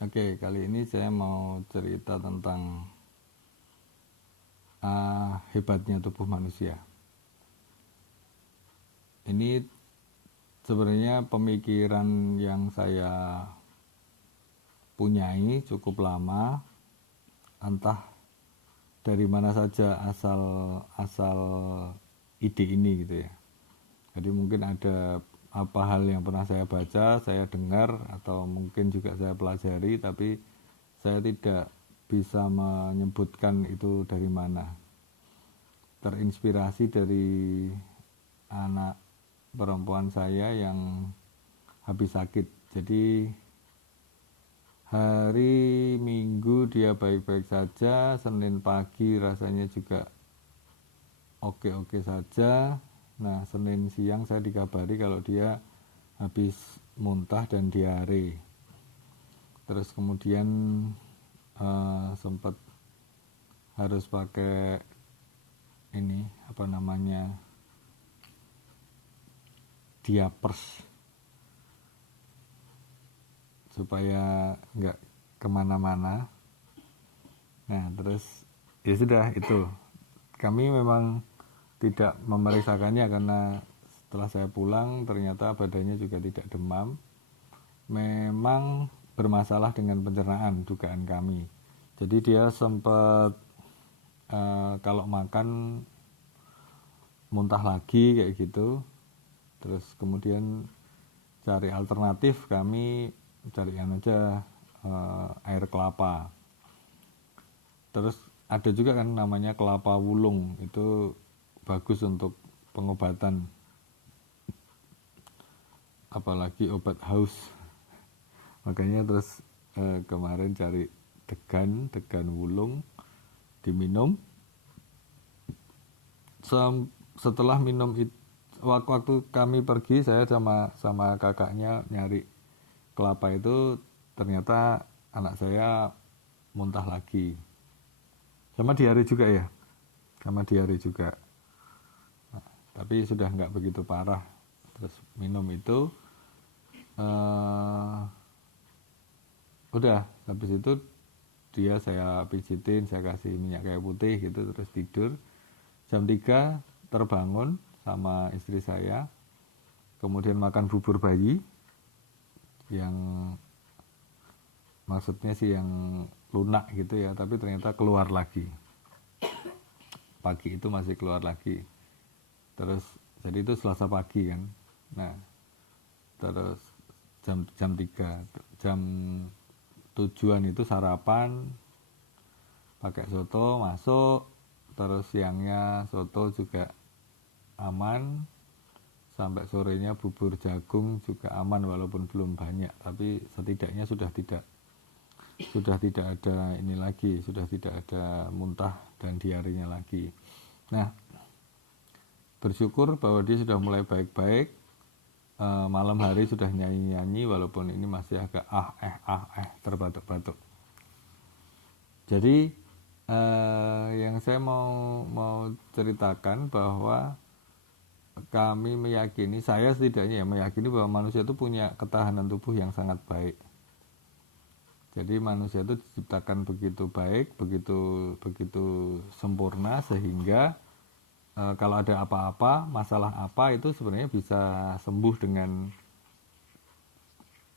Oke, kali ini saya mau cerita tentang hebatnya tubuh manusia. Ini sebenarnya pemikiran yang saya punyai cukup lama, entah dari mana saja asal asal ide ini gitu ya. Jadi mungkin ada apa hal yang pernah saya baca, saya dengar, atau mungkin juga saya pelajari, tapi saya tidak bisa menyebutkan itu dari mana. Terinspirasi dari anak perempuan saya yang habis sakit. Jadi hari Minggu dia baik-baik saja, Senin pagi rasanya juga oke-oke saja. Nah, Senin siang saya dikabari kalau dia habis muntah dan diare. Terus kemudian sempat harus pakai ini apa namanya, diapers, supaya nggak kemana-mana. Nah, terus ya sudah itu. Kami memang tidak memeriksakannya karena setelah saya pulang ternyata badannya juga tidak demam. Memang bermasalah dengan pencernaan dugaan kami. Jadi dia sempat kalau makan muntah lagi kayak gitu. Terus kemudian cari alternatif, kami carikan aja air kelapa. Terus ada juga kan namanya kelapa wulung, itu bagus untuk pengobatan, apalagi obat haus. Makanya terus kemarin cari degan wulung, diminum. Setelah minum itu, waktu kami pergi, saya sama kakaknya nyari kelapa itu, ternyata anak saya muntah lagi, sama diare juga ya, sama diare juga. Nah, tapi sudah nggak begitu parah. Terus minum itu udah, habis itu dia saya pijitin, saya kasih minyak kayu putih gitu, terus tidur. Jam 3 terbangun sama istri saya, kemudian makan bubur bayi, yang maksudnya sih yang lunak gitu ya, tapi ternyata keluar lagi. Pagi itu masih keluar lagi. Terus jadi itu Selasa pagi kan. Nah, terus jam 3, jam tujuan itu sarapan pakai soto masuk. Terus siangnya soto juga aman, sampai sorenya bubur jagung juga aman walaupun belum banyak, tapi setidaknya sudah tidak ada ini lagi, sudah tidak ada muntah dan diarinya lagi. Nah, bersyukur bahwa dia sudah mulai baik-baik. Malam hari sudah nyanyi-nyanyi walaupun ini masih agak terbatuk-batuk. Jadi yang saya mau ceritakan bahwa kami meyakini, saya setidaknya ya meyakini bahwa manusia itu punya ketahanan tubuh yang sangat baik. Jadi manusia itu diciptakan begitu baik, begitu sempurna, sehingga kalau ada apa-apa, masalah apa, itu sebenarnya bisa sembuh dengan,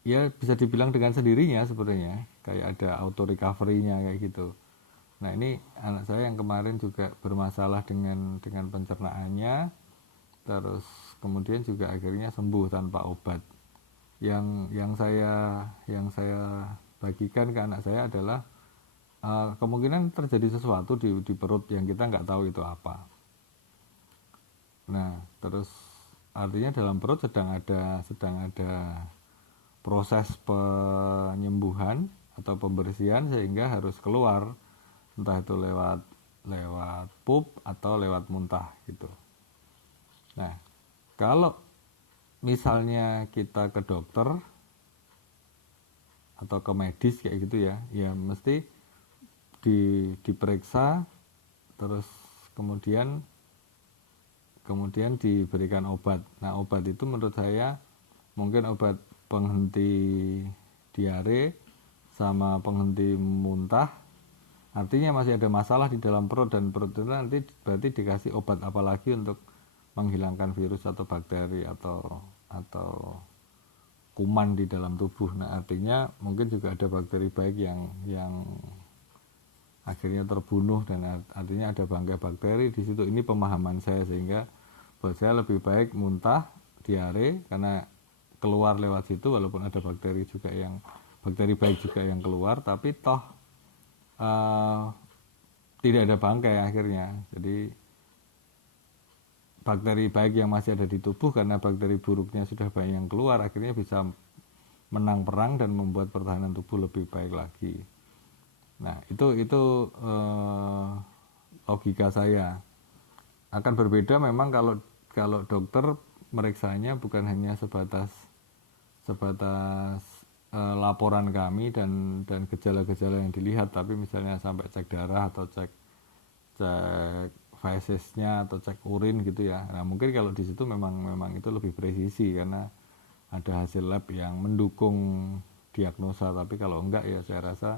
ya bisa dibilang dengan sendirinya sebenarnya, kayak ada auto recovery-nya kayak gitu. Nah, ini anak saya yang kemarin juga bermasalah dengan pencernaannya, terus kemudian juga akhirnya sembuh tanpa obat. Yang saya bagikan ke anak saya adalah kemungkinan terjadi sesuatu di perut yang kita nggak tahu itu apa. Nah, terus artinya dalam perut sedang ada proses penyembuhan atau pembersihan, sehingga harus keluar, entah itu lewat pup atau lewat muntah gitu. Nah, kalau misalnya kita ke dokter atau ke medis kayak gitu ya, ya mesti diperiksa, terus kemudian diberikan obat. Nah, obat itu menurut saya mungkin obat penghenti diare sama penghenti muntah, artinya masih ada masalah di dalam perut, dan perut itu nanti berarti dikasih obat apa lagi untuk menghilangkan virus atau bakteri atau kuman di dalam tubuh. Nah, artinya mungkin juga ada bakteri baik yang akhirnya terbunuh, dan artinya ada bangkai bakteri di situ. Ini pemahaman saya, sehingga buat saya lebih baik muntah, diare, karena keluar lewat situ, walaupun ada bakteri baik juga yang keluar, tapi toh tidak ada bangkai akhirnya. Jadi bakteri baik yang masih ada di tubuh, karena bakteri buruknya sudah banyak yang keluar, akhirnya bisa menang perang dan membuat pertahanan tubuh lebih baik lagi. Nah, itu logika saya. Akan berbeda memang kalau dokter meriksanya bukan hanya sebatas laporan kami dan gejala-gejala yang dilihat, tapi misalnya sampai cek darah atau cek fesesnya atau cek urin gitu ya. Nah, mungkin kalau di situ memang itu lebih presisi karena ada hasil lab yang mendukung diagnosa. Tapi kalau enggak ya saya rasa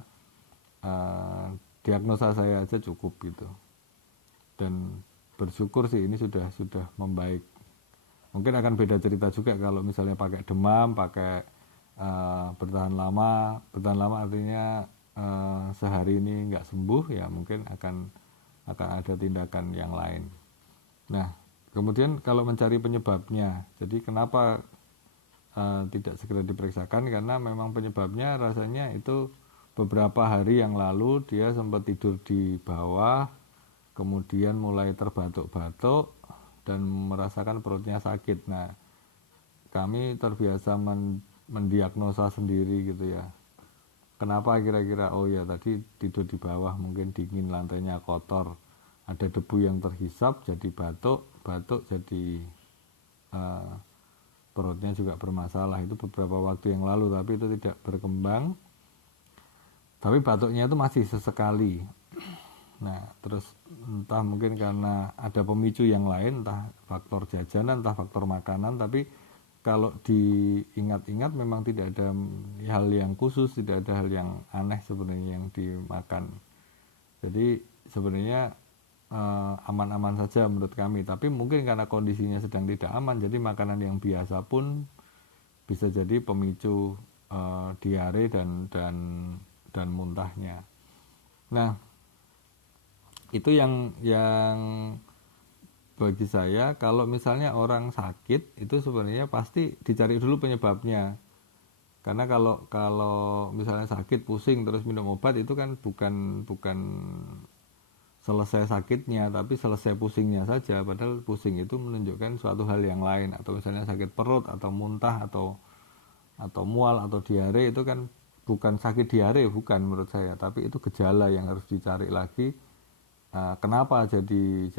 diagnosa saya aja cukup gitu. Dan bersyukur sih ini sudah membaik. Mungkin akan beda cerita juga kalau misalnya pakai demam, pakai bertahan lama artinya sehari ini nggak sembuh, ya mungkin akan ada tindakan yang lain. Nah, kemudian kalau mencari penyebabnya, jadi kenapa tidak segera diperiksakan, karena memang penyebabnya rasanya itu beberapa hari yang lalu dia sempat tidur di bawah, kemudian mulai terbatuk-batuk dan merasakan perutnya sakit. Nah, kami terbiasa mendiagnosa sendiri gitu ya. Kenapa kira-kira? Oh ya, tadi tidur di bawah, mungkin dingin, lantainya kotor, ada debu yang terhisap jadi batuk jadi perutnya juga bermasalah. Itu beberapa waktu yang lalu, tapi itu tidak berkembang. Tapi batuknya itu masih sesekali. Nah, terus entah mungkin karena ada pemicu yang lain, entah faktor jajanan, entah faktor makanan, tapi kalau diingat-ingat memang tidak ada hal yang khusus, tidak ada hal yang aneh sebenarnya yang dimakan. Jadi sebenarnya aman-aman saja menurut kami. Tapi mungkin karena kondisinya sedang tidak aman, jadi makanan yang biasa pun bisa jadi pemicu diare dan muntahnya. Nah, itu yang bagi saya, kalau misalnya orang sakit itu sebenarnya pasti dicari dulu penyebabnya. Karena kalau misalnya sakit, pusing terus minum obat, itu kan bukan selesai sakitnya, tapi selesai pusingnya saja. Padahal pusing itu menunjukkan suatu hal yang lain. Atau misalnya sakit perut atau muntah atau mual atau diare, itu kan bukan sakit diare, bukan menurut saya, tapi itu gejala yang harus dicari lagi. Kenapa jadi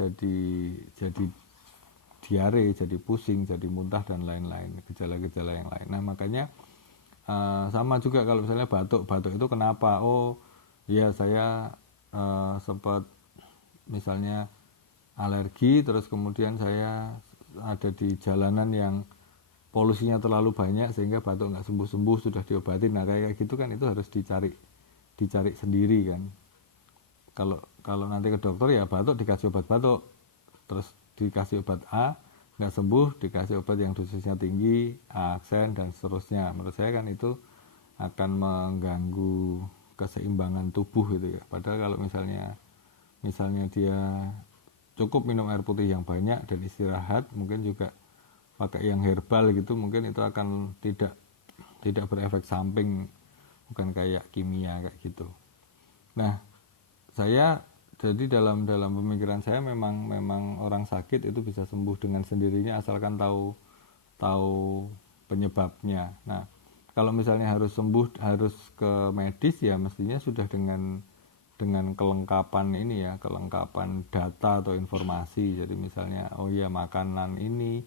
diare, jadi pusing, jadi muntah dan lain-lain, gejala-gejala yang lain. Nah, makanya sama juga kalau misalnya batuk itu kenapa? Oh ya, saya sempat misalnya alergi, terus kemudian saya ada di jalanan yang polusinya terlalu banyak sehingga batuk nggak sembuh-sembuh, sudah diobatin. Nah, kayak gitu kan itu harus dicari sendiri kan. Kalau nanti ke dokter ya batuk dikasih obat batuk, terus dikasih obat A nggak sembuh, dikasih obat yang dosisnya tinggi, aksen dan seterusnya. Menurut saya kan itu akan mengganggu keseimbangan tubuh gitu ya. Padahal kalau misalnya dia cukup minum air putih yang banyak dan istirahat, mungkin juga pakai yang herbal gitu, mungkin itu akan tidak berefek samping, bukan kayak kimia kayak gitu. Nah, saya jadi dalam pemikiran saya memang orang sakit itu bisa sembuh dengan sendirinya asalkan tahu penyebabnya. Nah, kalau misalnya harus sembuh harus ke medis, ya mestinya sudah dengan kelengkapan ini ya, kelengkapan data atau informasi. Jadi misalnya oh ya, makanan ini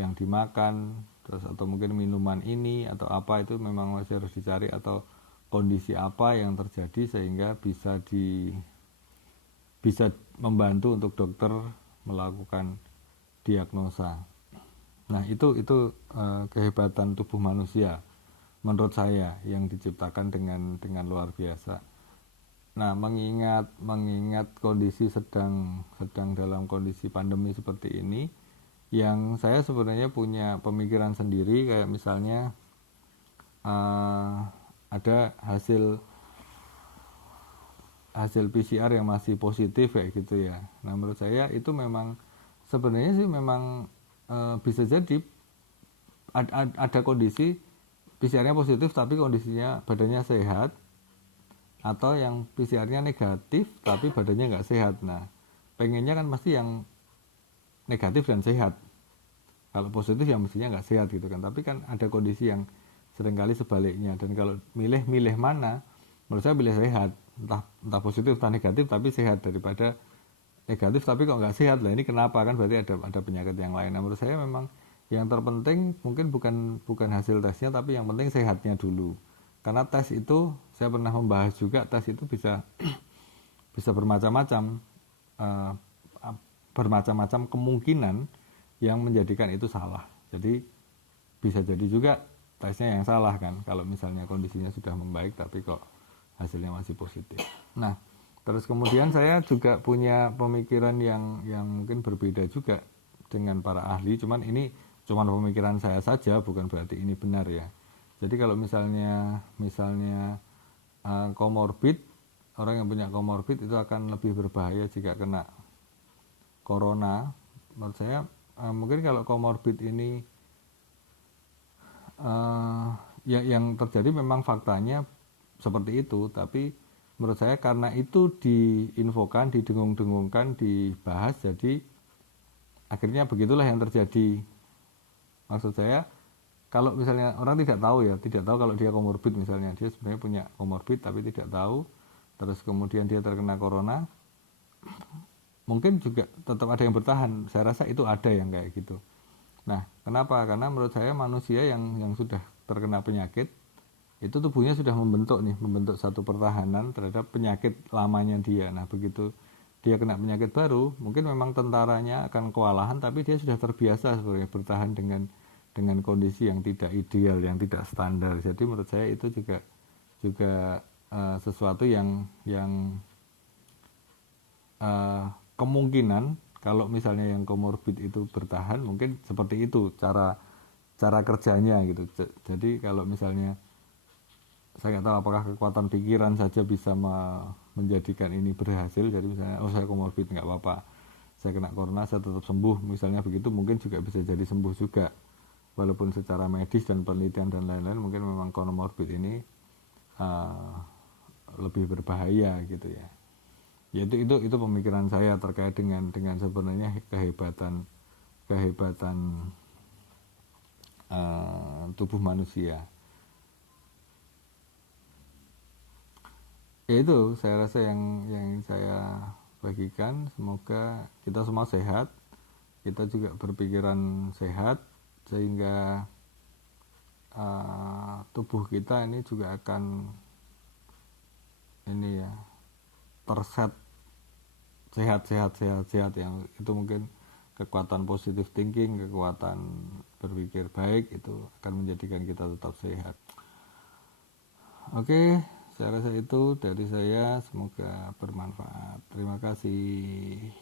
yang dimakan, terus atau mungkin minuman ini atau apa, itu memang masih harus dicari, atau kondisi apa yang terjadi sehingga bisa membantu untuk dokter melakukan diagnosa. Nah, itu kehebatan tubuh manusia. menurut saya yang diciptakan dengan luar biasa. Nah, mengingat kondisi sedang dalam kondisi pandemi seperti ini, yang saya sebenarnya punya pemikiran sendiri, kayak misalnya ada hasil PCR yang masih positif kayak gitu ya. Nah, menurut saya itu memang sebenarnya sih memang bisa jadi ada kondisi PCR-nya positif tapi kondisinya badannya sehat, atau yang PCR-nya negatif tapi badannya nggak sehat. Nah, pengennya kan pasti yang negatif dan sehat. Kalau positif ya mestinya nggak sehat gitu kan. Tapi kan ada kondisi yang seringkali sebaliknya. Dan kalau milih mana, menurut saya pilih sehat. Entah positif entah negatif tapi sehat, daripada negatif tapi kok nggak sehat. Lah ini kenapa? Kan berarti ada penyakit yang lain. Nah, menurut saya memang yang terpenting mungkin bukan hasil tesnya, tapi yang penting sehatnya dulu. Karena tes itu, saya pernah membahas juga, tes itu bisa bisa bermacam-macam, eh, bermacam-macam kemungkinan yang menjadikan itu salah. Jadi bisa jadi juga tesnya yang salah kan, kalau misalnya kondisinya sudah membaik tapi kok hasilnya masih positif. Nah, terus kemudian saya juga punya pemikiran yang mungkin berbeda juga dengan para ahli, cuman ini cuman pemikiran saya saja, bukan berarti ini benar ya. Jadi kalau misalnya komorbid, orang yang punya komorbid itu akan lebih berbahaya jika kena corona. Menurut saya mungkin kalau komorbid ini yang terjadi memang faktanya seperti itu, tapi menurut saya karena itu diinfokan, didengung-dengungkan, dibahas, jadi akhirnya begitulah yang terjadi. Maksud saya, kalau misalnya orang tidak tahu kalau dia komorbid, misalnya dia sebenarnya punya komorbid tapi tidak tahu, terus kemudian dia terkena corona, mungkin juga tetap ada yang bertahan. Saya rasa itu ada yang kayak gitu. Nah, kenapa? Karena menurut saya manusia yang sudah terkena penyakit itu tubuhnya sudah membentuk satu pertahanan terhadap penyakit lamanya dia. Nah, begitu dia kena penyakit baru, mungkin memang tentaranya akan kewalahan, tapi dia sudah terbiasa sebenarnya bertahan dengan kondisi yang tidak ideal, yang tidak standar. Jadi menurut saya itu juga sesuatu yang kemungkinan kalau misalnya yang komorbid itu bertahan, mungkin seperti itu cara kerjanya gitu. Jadi kalau misalnya, saya nggak tahu apakah kekuatan pikiran saja bisa menjadikan ini berhasil. Jadi misalnya, oh saya komorbid nggak apa-apa, saya kena corona saya tetap sembuh, misalnya begitu, mungkin juga bisa jadi sembuh juga, walaupun secara medis dan penelitian dan lain-lain mungkin memang komorbid ini lebih berbahaya gitu ya. Ya itu pemikiran saya terkait dengan sebenarnya kehebatan tubuh manusia. Ya itu saya rasa yang saya bagikan. Semoga kita semua sehat, kita juga berpikiran sehat, sehingga tubuh kita ini juga akan ini ya, terset sehat yang itu mungkin kekuatan positive thinking, kekuatan berpikir baik itu akan menjadikan kita tetap sehat. Oke, saya rasa itu dari saya, semoga bermanfaat. Terima kasih.